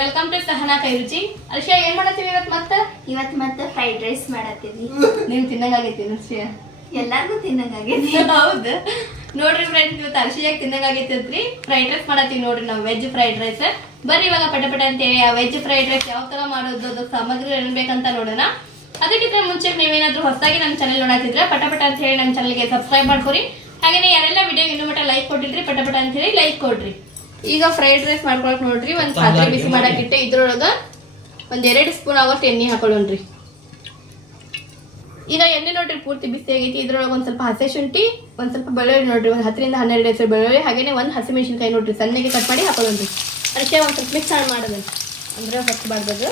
Welcome to Sahana ಕೈ ರುಚಿ ಅರ್ಷಿಯಾ ಏನ್ ಮಾಡತ್ತೀವಿ ಇವತ್ ಮತ್ತ? ಇವತ್ ಮತ್ತೆ ಫ್ರೈಡ್ ರೈಸ್ ಮಾಡತ್ತೀವಿ. ನೀವ್ ತಿನ್ನಂಗಾಗೈತಿ ಅರ್ಷಿಯಾ ಎಲ್ಲಾರ್ಗು ತಿನ್ನಂಗಾಗೈತಿ ಹೌದ್. ನೋಡ್ರಿ ಫ್ರೆಂಡ್ಸ್ ಇವತ್ತು ಅರ್ಷಿಯಾಗ ತಿನ್ನಂಗಾಗೈತಿ ಫ್ರೈಡ್ ರೈಸ್ ಮಾಡತ್ತೀವಿ ನೋಡ್ರಿ ನಾವು ವೆಜ್ ಫ್ರೈಡ್ ರೈಸ್ ಬರ್ರಿ ಇವಾಗ ಪಟ ಪಟ ಅಂತೇಳಿ ಆ ವೆಜ್ ಫ್ರೈಡ್ ರೈಸ್ ಯಾವ ತರ ಮಾಡೋದು ಅದು ಸಾಮಗ್ರಿ ಏನ್ಬೇಕಂತ ನೋಡೋಣ. ಅದಕ್ಕಿಂತ ಮುಂಚೆ ನೀವೇನಾದ್ರೂ ಹೊಸದಾಗಿ ನಮ್ಮ ಚಾನೆಲ್ ನೋಡತ್ತಿದ್ರೆ ಪಟ ಪಟ ಅಂತ ಹೇಳಿ ನಮ್ಮ ಚಾನಲ್ಗೆ ಸಬ್ಸ್ಕ್ರೈಬ್ ಮಾಡ್ಕೊರಿ. ಹಾಗೇನೆ ಯಾರೆಲ್ಲ ವಿಡಿಯೋ ಇನ್ನೂ ಮಟ್ಟ ಲೈಕ್ ಕೊಟ್ಟಿದ್ರಿ ಪಟ ಪಟ ಅಂತ ಹೇಳಿ ಲೈಕ್ ಕೊಡ್ರಿ. ಈಗ ಫ್ರೈಡ್ ರೈಸ್ ಮಾಡ್ಕೊಳಕ್ ನೋಡ್ರಿ ಒಂದ್ ಪಾತ್ರೆ ಬಿಸಿ ಮಾಡಕ್ ಇಟ್ಟೆ. ಇದ್ರೊಳಗ ಒಂದ್ ಎರಡು ಸ್ಪೂನ್ ಆಗೋಷ್ಟು ಎಣ್ಣೆ ಹಾಕೊಳ್ಳೋಣ್ರಿ. ಈಗ ಎಣ್ಣೆ ನೋಡ್ರಿ ಪೂರ್ತಿ ಬಿಸಿ ಆಗೈತಿ. ಇದ್ರೊಳಗೆ ಒಂದ್ ಸ್ವಲ್ಪ ಹಸಿ ಶುಂಠಿ ಒಂದ್ ಸ್ವಲ್ಪ ಬೆಳ್ಳುಳ್ಳಿ ನೋಡ್ರಿ. ಒಂದ್ ಹತ್ತರಿಂದ ಹನ್ನೆರಡು ಹೆಸರು ಬೆಳ್ಳುಳ್ಳಿ ಹಾಗೇನೆ ಒಂದ್ ಹಸಿ ಮೆಣಸಿನ್ಕಾಯಿ ನೋಡ್ರಿ. ಸಣ್ಣಗೆ ಕಟ್ ಮಾಡಿ ಹಾಕೊಳ್ಳೋಣ್ರಿ. ಅದಕ್ಕೆ ಒಂದ್ ಸ್ವಲ್ಪ ಮಿಕ್ಸ್ ಮಾಡೋದು ಅಂದ್ರೆ ಹೊತ್ತಬಾರ್ದು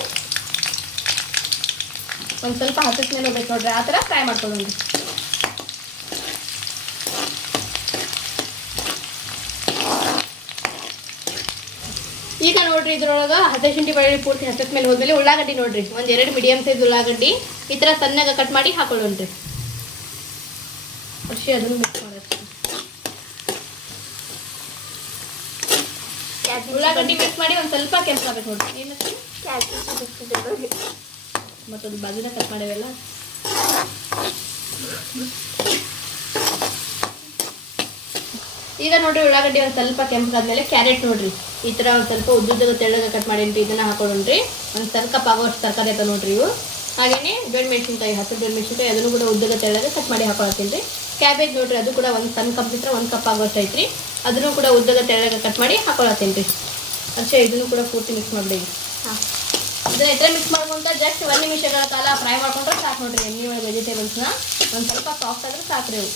ಒಂದ್ ಸ್ವಲ್ಪ ಹಸಿ ಮೇಲೆ ಹೋಗ್ಬೇಕು ನೋಡ್ರಿ. ಆ ಥರ ಫ್ರೈ ಮಾಡ್ಕೊಳ್ಳೋಣ್ರಿ. ಈಗ ನೋಡ್ರಿ ಇದ್ರೊಳಗ ಹಸಿ ಶುಂಠಿ ಬೆಳ್ಳುಳ್ಳಿ ಪೂರ್ತಿ ಹಸತ್ ಮೇಲೆ ಹೋದ್ಮೇಲೆ ಉಳ್ಳಾಗಡ್ಡಿ ನೋಡ್ರಿ. ಒಂದ್ ಎರಡು ಮೀಡಿಯಂ ಸೈಜ್ ಉಳ್ಳಾಗಡ್ಡಿ, ಈ ತರ ಸಣ್ಣಗ ಕಟ್ ಮಾಡಿ ಹಾಕೊಳ್ಳೋಣ್ರಿ. ಉಳ್ಳಾಗಡ್ಡಿ ಮಿಕ್ಸ್ ಮಾಡಿ ಒಂದ್ ಸ್ವಲ್ಪ ಕೆಂಪು ನೋಡ್ರಿ. ಮತ್ತೊಂದು ಬಾಜಿನ ಕಟ್ ಮಾಡಿವೆಲ್ಲ? ಈಗ ನೋಡ್ರಿ ಉಳ್ಳಾಗಡ್ಡಿ ಒಂದ್ ಸ್ವಲ್ಪ ಕೆಂಪಾದ್ಮೇಲೆ ಕ್ಯಾರೆಟ್ ನೋಡ್ರಿ. ಈ ಥರ ಒಂದು ಸ್ವಲ್ಪ ಉದ್ದುದ್ದಾಗ ತೆಳ್ಳಗೆ ಕಟ್ ಮಾಡೇನ್ರಿ ಇದನ್ನ ಹಾಕೊಂಡ್ರಿ ಒಂದು ಸ್ವಲ್ಪ ಕಪ್ ಆಗೋಷ್ಟು ತರಕಾರಿ ಐತ ನೋಡ್ರಿ ಇವು. ಹಾಗೇನೆ ಬೆಳ್ ಮೆಣಸಿನಕಾಯಿ, ಹಸಿರು ಬೆಳ್ ಮೆಣಸಿನಕಾಯಿ ಅದನ್ನು ಕೂಡ ಉದ್ದಕ್ಕೆ ತೆಳ್ಳಗೆ ಕಟ್ ಮಾಡಿ ಹಾಕೊಳತ್ತೀನಿ ಕ್ಯಾಬೇಜ್ ನೋಡ್ರಿ ಅದು ಕೂಡ ಒಂದು ಸಣ್ಣ ಕಪ್ ಇದ್ರೆ ಒಂದು ಕಪ್ ಆಗೋಷ್ಟು ಐತ್ರಿ. ಅದನ್ನು ಕೂಡ ಉದ್ದಕ್ಕೆ ತೆಳ್ಳಗೆ ಕಟ್ ಮಾಡಿ ಹಾಕೊಳತ್ತೀನಿ ಅಷ್ಟೇ ಇದನ್ನು ಕೂಡ ಪೂರ್ತಿ ಮಿಕ್ಸ್ ಮಾಡ್ಬೇಡಿ. ಇದನ್ನ ಇತರ ಮಿಕ್ಸ್ ಮಾಡ್ಕೊಂತ ಜಸ್ಟ್ ಒಂದು ನಿಮಿಷಗಳ ಕಾಲ ಫ್ರೈ ಮಾಡ್ಕೊಂಡ್ರೆ ಸಾಕು ನೋಡ್ರಿ ಎಣ್ಣೆ ಒಳಗೆ ವೆಜಿಟೇಬಲ್ಸ್ನ ಒಂದ್ ಸ್ವಲ್ಪ ಸಾಫ್ಟ್ ಆದ್ರೆ ಸಾಕ್ರಿ ಅವು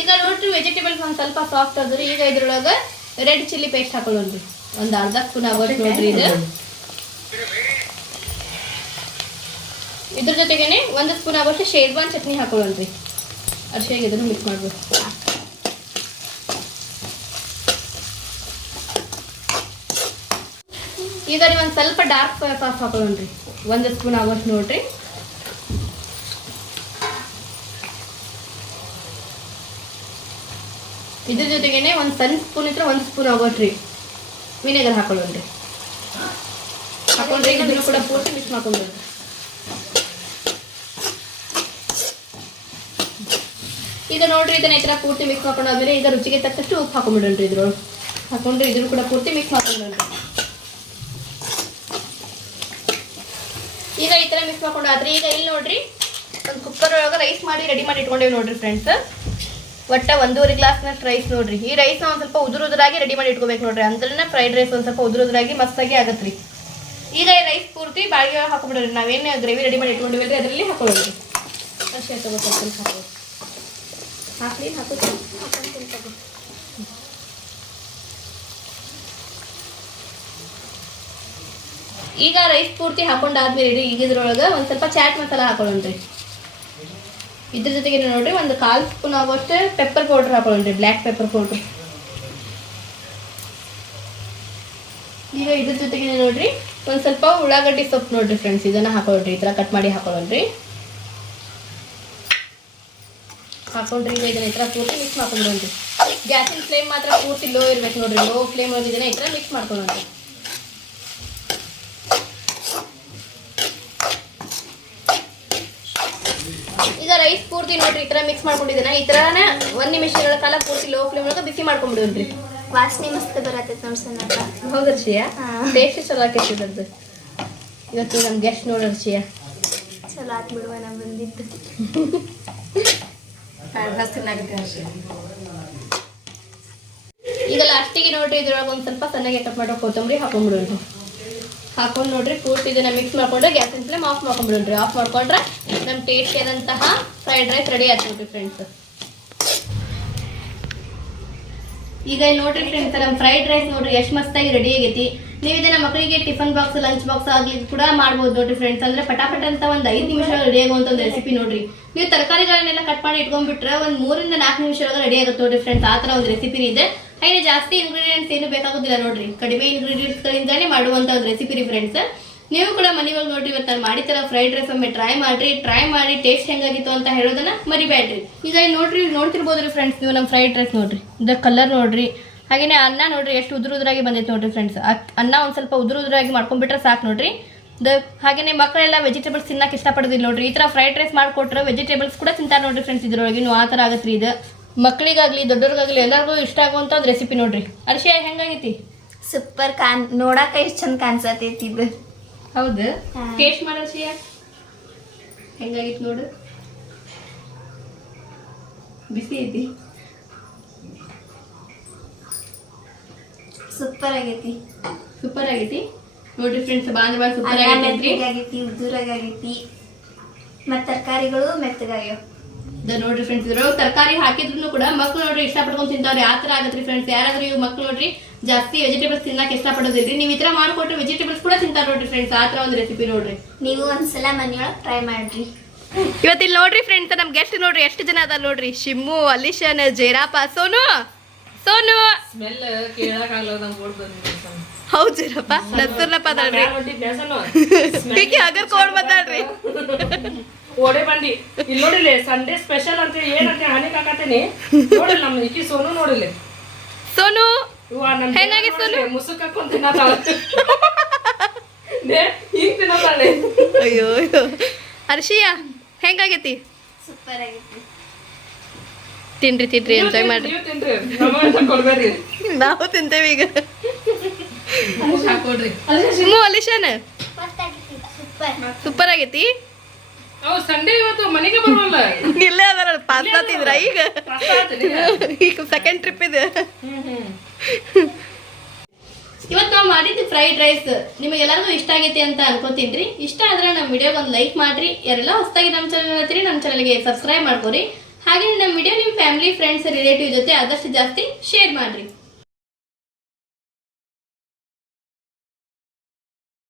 ಈಗ ನೋಡ್ರಿ ವೆಜಿಟೇಬಲ್ಸ್ ಒಂದು ಸ್ವಲ್ಪ ಸಾಫ್ಟ್ ಆದ್ರೆ. ಈಗ ಇದ್ರೊಳಗೆ ರೆಡ್ ಚಿಲ್ಲಿ ಪೇಸ್ಟ್ ಹಾಕೊಳ್ಳೋಣ್ರಿ. ಒಂದು ಅರ್ಧ ಸ್ಪೂನ್ ಆಗೋದು ನೋಡ್ರಿ ಇದು. ಇದ್ರ ಜೊತೆಗೇನೆ ಒಂದು ಸ್ಪೂನ್ ಆಗೋಷ್ಟು ಶೇರ್ವಾನ್ ಚಟ್ನಿ ಹಾಕೊಳ್ಳೋಣ್ರಿ. ಅರ್ಶಿಯಾಗಿ ಇದನ್ನು ಮಿಕ್ಸ್ ಮಾಡ್ಬೇಕು ಈಗ ನೀವು ಒಂದು ಸ್ವಲ್ಪ ಡಾರ್ಕ್ ಸಾಸ್ ಹಾಕೊಳ್ಳೋಣ್ರಿ. ಒಂದು ಸ್ಪೂನ್ ಆಗೋಷ್ಟು ನೋಡ್ರಿ. ಇದ್ರ ಜೊತೆಗೇನೆ ಒಂದು ಸಣ್ಣ ಸ್ಪೂನ್ ಇದ್ರೆ ಒಂದು ಸ್ಪೂನ್ ಆಗೋಟ್ರಿ ವಿನೆಗರ್ ಹಾಕೊಳ್ಳೋಣ್ರಿ. ಹಾಕೊಂಡ್ರೆ ಇದನ್ನು ಕೂಡ ಪೂರ್ತಿ ಮಿಕ್ಸ್ ಮಾಡ್ಕೊಂಡ್ರಿ ಈಗ ನೋಡ್ರಿ, ಇದನ್ನ ಈ ಥರ ಪೂರ್ತಿ ಮಿಕ್ಸ್ ಮಾಡ್ಕೊಂಡಾದ್ಮೇಲೆ ಈಗ ರುಚಿಗೆ ತಕ್ಕಷ್ಟು ಉಪ್ಪು ಹಾಕೊಂಡ್ಬಿಡೋಣ್ರಿ ಇದ್ರೊಳಗೆ. ಹಾಕೊಂಡ್ರೆ ಇದನ್ನು ಕೂಡ ಪೂರ್ತಿ ಮಿಕ್ಸ್ ಮಾಡ್ಕೊಂಡ್ರಿ ಈಗ ಈ ಥರ ಮಿಕ್ಸ್ ಮಾಡ್ಕೊಂಡಾದ್ರೆ, ಈಗ ಇಲ್ಲಿ ನೋಡ್ರಿ, ಒಂದು ಕುಕ್ಕರ್ ಒಳಗೆ ರೈಸ್ ಮಾಡಿ ರೆಡಿ ಮಾಡಿ ಇಟ್ಕೊಂಡೇವಿ ನೋಡ್ರಿ ಫ್ರೆಂಡ್ಸ್ ಒಟ್ಟ ಒಂದೂವರೆ ಗ್ಲಾಸ್ನಷ್ಟು ರೈಸ್ ನೋಡ್ರಿ. ಈ ರೈಸ್ನ ಒಂದು ಸ್ವಲ್ಪ ಉದುರು ಉದುರಾಗಿ ರೆಡಿ ಮಾಡಿ ಇಟ್ಕೋಬೇಕು ನೋಡ್ರಿ. ಅಂದ್ರೆ ಫ್ರೈಡ್ ರೈಸ್ ಒಂದು ಸ್ವಲ್ಪ ಉದುರು ಉದುರಾಗಿ ಮಸ್ತಾಗಿ ಆಗತ್ರಿ. ಈಗ ಈ ರೈಸ್ ಪೂರ್ತಿ ಬಾಳಿಗೆ ಹಾಕೊಂಡ್ರಿ ನಾವೇನು ಗ್ರೇವಿ ರೆಡಿ ಮಾಡಿ ಇಟ್ಕೊಂಡಿವಿ ಅದರಲ್ಲಿ ಹಾಕೊಳ್ಳಿ ಅಷ್ಟೇ ತಗೋ ಹಾಕೋ ಈಗ ರೈಸ್ ಪೂರ್ತಿ ಹಾಕೊಂಡಾದ್ಮೇಲೆ ಇಡಿ ಈಗ ಇದ್ರೊಳಗೆ ಒಂದು ಸ್ವಲ್ಪ ಚಾಟ್ ಮಸಾಲ ಹಾಕೊಳ್ಳೋಣ್ರಿ. ಇದ್ರ ಜೊತೆಗೆ ನೋಡ್ರಿ, ಒಂದು ಕಾಲ್ ಸ್ಪೂನ್ ಆಗೋಷ್ಟು ಪೆಪ್ಪರ್ ಪೌಡರ್ ಹಾಕೊಳ್ಳ್ರಿ ಬ್ಲ್ಯಾಕ್ ಪೆಪ್ಪರ್ ಪೌಡರ್ ಈಗ ಇದ್ರ ಜೊತೆಗೆ ನೋಡ್ರಿ, ಒಂದು ಸ್ವಲ್ಪ ಉಳ್ಳಾಗಡ್ಡಿ ಸೊಪ್ಪು ನೋಡ್ರಿ ಫ್ರೆಂಡ್ಸ್ ಇದನ್ನ ಹಾಕೊಳ್ರಿ ಈ ತರ ಕಟ್ ಮಾಡಿ ಹಾಕೊಳ್ಳ್ರಿ ಹಾಕೊಂಡ್ರಿ ಈಗ ಇದನ್ನ ಈ ಥರ ಪೂರ್ತಿ ಮಿಕ್ಸ್ ಮಾಡ್ಕೊಂಡ್ರಿ ಗ್ಯಾಸಿನ ಫ್ಲೇಮ್ ಮಾತ್ರ ಪೂರ್ತಿ ಲೋ ಇರ್ಬೇಕು ನೋಡ್ರಿ ಲೋ ಫ್ಲೇಮ್ ಇದನ್ನ ಈ ಥರ ಮಿಕ್ಸ್ ಮಾಡ್ಕೊಳ್ಳೋಣ್ರಿ ಈಗ ರೈಸ್ ಪೂರ್ತಿ ನೋಡ್ರಿ ಈ ತರ ಮಿಕ್ಸ್ ಮಾಡ್ಕೊಂಡಿದ್ದೇನೆ? ಈ ತರನೇ ಒಂದ್ ನಿಮಿಷಗಳ ಕಾಲ ಪೂರ್ತಿ ಲೋ ಫ್ಲೇಮ್ ಒಳಗ ಬಿಸಿ ಮಾಡ್ಕೊಂಡ್ಬಿಡುನ್ರಿ ವಾಸನೆ ಮಸ್ತ್ ಬರತೈತೆ ನೋಡಿ ಸಣ್ಣ ಹೌದ್ರ ಶ್ರೇಯ? ಹಾ. ಟೇಸ್ಟ್ ಚಲೋ ಆಕೈತಿ ಇದ್ರದ್ದು. ಇವತ್ತು ನಮ್ ಗೆಸ್ಟ್ ನೋಡ್ರಿ ಶ್ರೇಯ. ಚಲೋ ಆತ್ ಬಿಡುವ ನಾ ಬಂದಿದ್ದು. ಈಗ ಲಾಸ್ಟಿಗೆ ನೋಡ್ರಿ ಇದ್ರೊಳಗೆ ಒಂದ್ ಸ್ವಲ್ಪ ಸಣ್ಣಗೆ ಕಟ್ ಮಾಡೋ ಕೊತ್ತಂಬರಿ ಹಾಕೊಂಡ್ಬಿಡೋಣ್ರಿ ಹಾಕೊಂಡ್ ನೋಡ್ರಿ ಪೂರ್ತಿ ಇದನ್ನ ಮಿಕ್ಸ್ ಮಾಡ್ಕೊಂಡ್ರೆ ಗ್ಯಾಸಿನ ಫ್ಲೇಮ್ ಆಫ್ ಮಾಡ್ಕೊಂಡ್ಬಿಡೋಣ್ರಿ ಆಫ್ ಮಾಡ್ಕೊಂಡ್ರೆ ನಮ್ ಟೇಸ್ಟ್ ಏನಂತಹ? ಫ್ರೈಡ್ ರೈಸ್ ರೆಡಿ ನೋಡ್ರಿ ಫ್ರೆಂಡ್ಸ್ ಈಗ ನೋಡ್ರಿ ಫ್ರೆಂಡ್ಸ್ ನಮ್ಮ ಫ್ರೈಡ್ ರೈಸ್ ನೋಡ್ರಿ ಎಷ್ಟು ಮಸ್ತಾಗಿ ರೆಡಿ ಆಗೈತಿ. ನೀವು ಇದನ್ನ ಮಕ್ಕಳಿಗೆ ಟಿಫನ್ ಬಾಕ್ಸ್ ಲಂಚ್ ಬಾಕ್ಸ್ ಆಗ್ಲಿ ಕೂಡ ಮಾಡ್ಬೋದು ನೋಡ್ರಿ ಫ್ರೆಂಡ್ಸ್ ಅಂದ್ರೆ ಪಟಾಪಟ ಅಂತ ಒಂದ್ ಐದ್ ನಿಮಿಷ ರೆಡಿ ಆಗುವಂತ ಒಂದು ರೆಸಿಪಿ ನೋಡ್ರಿ. ನೀವು ತರಕಾರಿಗಳನ್ನೆಲ್ಲ ಕಟ್ ಮಾಡಿ ಇಟ್ಕೊಂಡ್ಬಿಟ್ರೆ ಒಂದ್ ಮೂರಿಂದ ನಾಲ್ಕು ನಿಮಿಷ ಒಳಗೆ ರೆಡಿ ಆಗುತ್ತೆ ನೋಡ್ರಿ ಫ್ರೆಂಡ್ಸ್ ಆ ತರ ಒಂದು ರೆಸಿಪಿ ಇದೆ. ಹಾಗೆ ಜಾಸ್ತಿ ಇಂಗ್ರೀಡಿಯೆಂಟ್ಸ್ ಏನು ಬೇಕಾಗೋದಿಲ್ಲ ನೋಡ್ರಿ. ಕಡಿಮೆ ಇಂಗ್ರೀಡಿಯೆಂಟ್ಸ್ ಗಳಿಂದಾನೇ ಮಾಡುವಂತ ಒಂದು ರೆಸಿಪಿ ರೀ ಫ್ರೆಂಡ್ಸ್ ನೀವು ಕೂಡ ಮನೆಯೊಳಗೆ ನೋಡಿ ಇವತ್ತು ನಾನು ಮಾಡಿತರ ಫ್ರೈಡ್ ರೈಸ್ ಒಮ್ಮೆ ಟ್ರೈ ಮಾಡ್ರಿ. ಟ್ರೈ ಮಾಡಿ ಟೇಸ್ಟ್ ಹೆಂಗಾಗಿತ್ತು ಅಂತ ಹೇಳೋದನ್ನ ಮರಿಬೇಡ್ರಿ ಈಗ ನೋಡ್ರಿ ನೋಡ್ತಿರ್ಬೋದ್ರಿ ಫ್ರೆಂಡ್ಸ್ ನೀವು ನಮ್ಮ ಫ್ರೈಡ್ ರೈಸ್ ನೋಡ್ರಿ. ಇದ ಕಲರ್ ನೋಡ್ರಿ. ಹಾಗೇನೆ ಅನ್ನ ನೋಡ್ರಿ, ಎಷ್ಟು ಉದುರು ಉದುರಾಗಿ ಬಂದೈತೆ ನೋಡ್ರಿ ಫ್ರೆಂಡ್ಸ್ ಅನ್ನ ಒಂದು ಸ್ವಲ್ಪ ಉದುರು ಉದುರಾಗಿ ಮಾಡ್ಕೊಂಡ್ಬಿಟ್ರೆ ಸಾಕು ನೋಡ್ರಿ. ದ ಮಕ್ಕಳೆಲ್ಲ ವೆಜಿಟೇಬಲ್ಸ್ ತಿನ್ನಕ್ಕೆ ಇಷ್ಟಪಡೋದಿಲ್ಲ ನೋಡ್ರಿ. ಈ ಥರ ಫ್ರೈಡ್ ರೈಸ್ ಮಾಡಿಕೊಟ್ರೆ ವೆಜಿಟೇಬಲ್ಸ್ ಕೂಡ ತಿಂತಾರೆ ನೋಡ್ರಿ ಫ್ರೆಂಡ್ಸ್ ಇದ್ರೊಳಗೆ. ಆ ಥರ ಆಗತ್ರಿ ಇದು. ಮಕ್ಕಳಿಗಾಗ್ಲಿ ದೊಡ್ಡವ್ರಿಗಾಗ್ಲಿ ಎಲ್ಲರಿಗೂ ಇಷ್ಟ ಆಗುವಂಥ ರೆಸಿಪಿ ನೋಡ್ರಿ. ಅರ್ಶಿಯ, ಹೆಂಗಾಗೈತಿ? ಸೂಪರ್ ಕಾನ್ ನೋಡಕ್ಕೆ ಎಷ್ಟು ಚಂದ ಕಾಣಿಸತೈತಿ ಇದು. ಹೌದು. ಟೇಸ್ಟ್ ಮಾಡ ಹೆಂಗಾಗಿತ್ತು ನೋಡು? ಬಿಸಿ ಐತಿ. ಸೂಪರ್ ಆಗೈತಿ. ಸೂಪರ್ ಆಗೈತಿ. ನೋಡ್ರಿ ಫ್ರೆಂಡ್ಸ್ ಬಾಂಧ ಬಾಳ ಸೂಪರ್ ಆಗೈತಿ ಉದ್ದೂರಾಗೈತಿ. ಮತ್ತ ತರಕಾರಿಗಳು ಮೆತ್ತಗಾಗ್ಯಾವ. ನೋಡ್ರಿ ಫ್ರೆಂಡ್ಸ್ ಇದ್ರೊಳಗೆ ತರಕಾರಿ ಹಾಕಿದ್ರು ಕೂಡ ಮಕ್ಳು ನೋಡ್ರಿ ಇಷ್ಟಪಡ್ಕೊಂಡ್ ತಿಂತಾವ್ರಿ ಆ ಥರ ಆಗತ್ರಿ ಫ್ರೆಂಡ್ಸ್ ಯಾರಾದ್ರೂ ಇವ್ ಮಕ್ಳು ನೋಡ್ರಿ ಜಾಸ್ತಿ ವೆಜಿಟೇಬಲ್ಸ್ ತಿನ್ನಕ್ಕೆ ಇಷ್ಟಪಡೋದಿಲ್ರಿ. ನೀವು ಈ ಥರ ಮಾಡಿಕೊಟ್ರೆ ವೆಜಿಟೇಬಲ್ಸ್ ಕೂಡ ತಿಂತಾರ ನೋಡ್ರಿ ಫ್ರೆಂಡ್ಸ್ ಆ ಥರ ಒಂದು ರೆಸಿಪಿ ನೋಡ್ರಿ. ನೀವು ಒಂದ್ಸಲ ಮನೆಯೊಳಗೆ ಟ್ರೈ ಮಾಡ್ರಿ. ಇವತ್ತಿಲ್ಲಿ ನೋಡ್ರಿ ಫ್ರೆಂಡ್ಸ್ ನಮ್ ಗೆಸ್ಟ್ ನೋಡ್ರಿ. ಎಷ್ಟು ಜನ ಅದ ನೋಡ್ರಿ? ಶಿಮ್ಮು ಅಲಿಶನ್ ಜೈರಾಪ ಸೋನು. ಸೋನು. ಹೌದ್ ಜೈರಪ್ಪ ನಸೂರ್ನಪ್ಪ ಅದಾಳ್ರಿ. ಹೀಗೆ ಅಗರ್ ಕೋಡ್ ಬಂದಾಳ್ರಿ. ಓಡೆ ಬಂದಿ. ಇಲ್ಲಿ ನೋಡಿಲ್ಲ ಸಂಡೇ ಸ್ಪೆಷಲ್ ಅಂತ ಏನಂತ ಹನಿ ಕಾಕತೇನಿ ನೋಡಿಲ್ಲ ನಮ್ಮ ಇಕ್ಕಿ ಸೋನು ನೋಡಿಲ್ಲ. ಸೋನು? ಹೆಂಗಾಗಿ ಸೋನು? ಮುಸುಕ್ ಹಾಕೊಂಡ್ ತಿನ್ನತಾಳ ನೇ ಈಗ ತಿನ್ನತಾಳೆ ಅಯ್ಯೋ ಅಯ್ಯೋ. ಹರ್ಷಿಯ ಹೆಂಗಾಗೈತಿ? ಸೂಪರ್ ಆಗೈತಿ ತಿನ್ರಿ ತಿನ್ರಿ ಎಂಜಾಯ್ ಮಾಡ್ರಿ. ನೀವು ತಿಂತೇವೆ ಈಗ. ಅಲಿಶನ್? Super super. ಆಗೈತಿ ಅವ್ ಸಂಡೇ ಇವತ್ತು ಮನೆಗೆ ಬರುವಲ್ಲ? ಇಲ್ಲೇ ಅದಾರ ಪಾಸ್ತಾ ತಿಂದ್ರ ಈಗ? ಸೆಕೆಂಡ್ ಟ್ರಿಪ್ ಇದೆ. ಇವತ್ತು ನಾವು ಮಾಡಿದ್ದು ಫ್ರೈಡ್ ರೈಸ್ ನಿಮಗೆ ಎಲ್ಲರಿಗೂ ಇಷ್ಟ ಆಗೈತಿ ಅಂತ ಅನ್ಕೋತೀನಿ ಇಷ್ಟ ಆದ್ರೆ ನಮ್ಮ ವಿಡಿಯೋಗೆ ಒಂದು ಲೈಕ್ ಮಾಡ್ರಿ. ಯಾರೆಲ್ಲ ಹೊಸದಾಗಿ ನಮ್ಮ ಚಾನಲ್ ಹತ್ತಿರಿ ನಮ್ಮ ಚಾನಲ್ಗೆ ಸಬ್ಸ್ಕ್ರೈಬ್ ಮಾಡ್ಕೊರಿ. ಹಾಗೆ ನಮ್ಮ ವಿಡಿಯೋ ನಿಮ್ಮ ಫ್ಯಾಮಿಲಿ ಫ್ರೆಂಡ್ಸ್ ರಿಲೇಟಿವ್ ಜೊತೆ ಆದಷ್ಟು ಜಾಸ್ತಿ ಶೇರ್ ಮಾಡ್ರಿ.